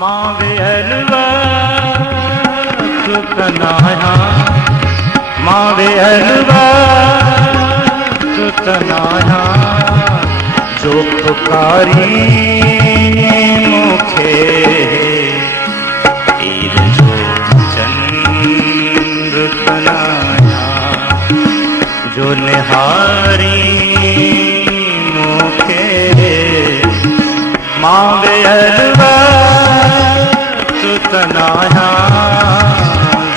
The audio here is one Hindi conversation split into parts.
मावे हलवा सुतनाया, मावे हलवा सुतनाया, जो पुकारी मुखे ईर जो चंद्र तनाया, जो निहारी मुखे मावे हलवा सुतनाया,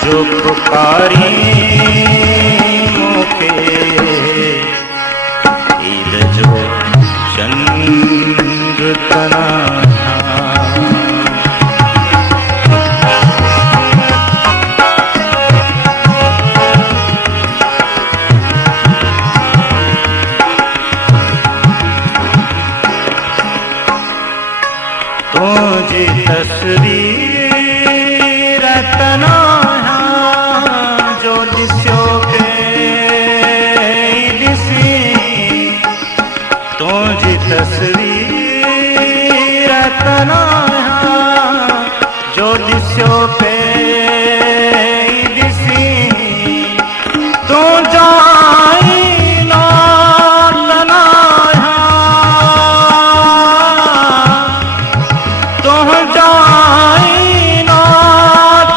जो पुकारी मुखे ईर जो चंद्र तनाया। तुझी तस्वीर तनाया, जो दिस्यो पे दिसी, तुझी तस्वीर तनाया, जो दिस्यो पे दिसी, तू जाई ना तनाया, तू जाई ना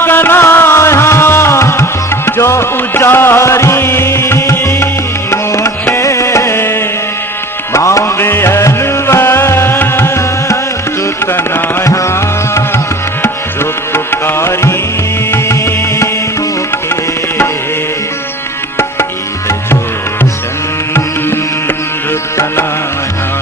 तनाया, जो उजारी मुखे मावे हलवा सुतनाया, जो पुकारी मुखे ईद जो चंद्र तनाया।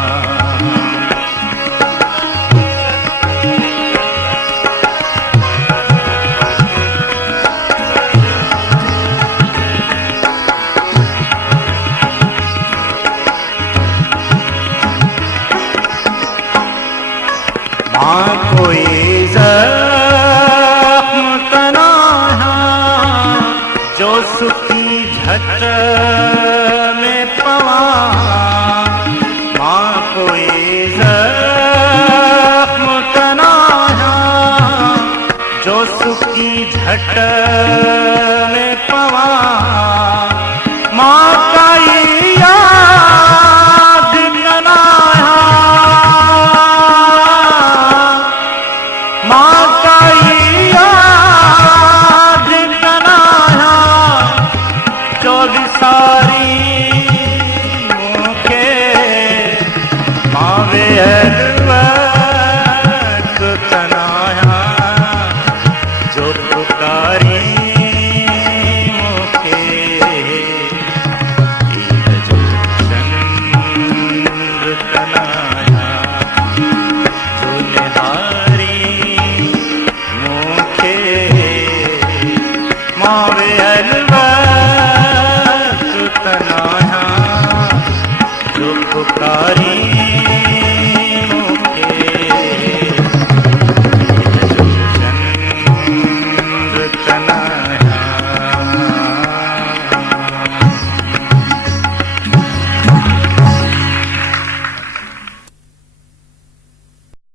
माँ कोई ज़ख्म तनाया, जो सुखी झट में पवा, माँ कोई ज़ख्म तनाया, जो सुखी झट